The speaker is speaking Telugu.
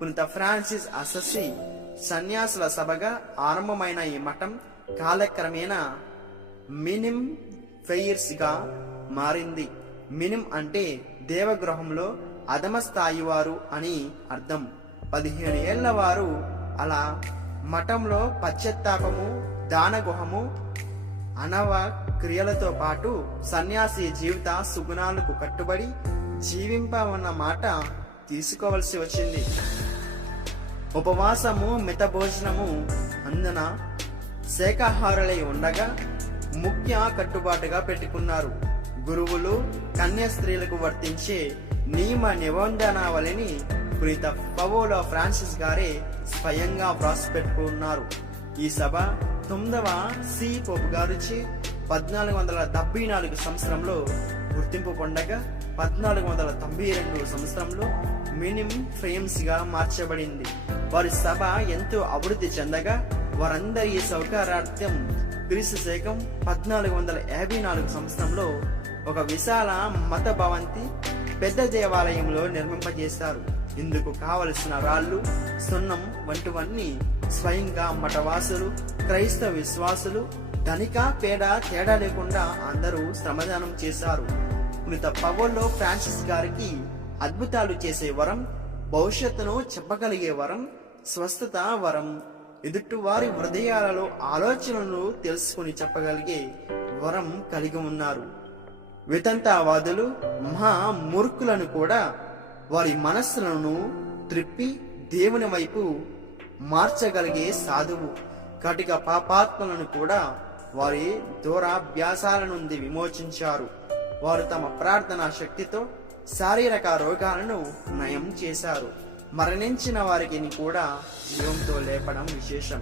పునీత ఫ్రాన్సిస్ అససి సన్యాసుల సభగా ఆరంభమైన ఈ మఠం కాలక్రమేణా మినిమ్ ఫెయిర్స్ గా మారింది. మినిమ్ అంటే దేవగృహంలో అధమ స్థాయి వారు అని అర్థం. 15 ఏళ్ల వారు అలా మఠంలో పశ్చాత్తాపము, దానగుహము, అనవ క్రియలతో పాటు సన్యాసి జీవిత సుగుణాలకు కట్టుబడి జీవింపవన్న మాట తీసుకోవలసి వచ్చింది. ఉపవాసము, మిత భోజనము అందున శాకాహారులై ఉండగా ముఖ్య కట్టుబాటుగా పెట్టుకున్నారు. గురువులు కన్య స్త్రీలకు వర్తించే నియమ నిబంధనావళిని పునీత పవోలో ఫ్రాన్సిస్ గారే స్వయంగా వ్రాసి పెట్టుకున్నారు. ఈ సభ 9వ సి పోపు గారిచే 1474 సంవత్సరంలో గుర్తింపు పొందగా 1492 సంవత్సరంలో మినిమ్ ఫ్రేమ్స్ గా మార్చబడింది. వారి సభ ఎంతో అభివృద్ధి చెందగా వారందరి సౌకర్యార్థం క్రీస్తు శకం 1454 సంవత్సరంలో ఒక విశాల మత భవంతి పెద్ద దేవాలయంలో నిర్మింపజేశారు. ఇందుకు కావలసిన రాళ్ళు, సున్నం వంటివన్నీ స్వయంగా మఠవాసులు, క్రైస్తవ విశ్వాసులు, ధనిక పేద తేడా లేకుండా అందరూ శ్రమదానం చేశారు. పునీత పవోలో ఫ్రాన్సిస్ గారికి అద్భుతాలు చేసే వరం, భవిష్యత్తును చెప్పగలిగే వరం, స్వస్థత వరం, ఎదుటివారి హృదయాలలో ఆలోచనలు తెలుసుకుని చెప్పగలిగే వరం కలిగి ఉన్నారు. వితంతావాదులు, మహా మూర్ఖులను కూడా వారి మనస్సులను త్రిప్పి దేవుని వైపు మార్చగలిగే సాధువు. కటిక పాపాత్మలను కూడా వారి దురాభ్యాసాల నుండి విమోచించారు. వారు తమ ప్రార్థనా శక్తితో శారీరక రోగాలను నయం చేశారు. మరణించిన వారికి కూడా జీవంతో లేపడం విశేషం.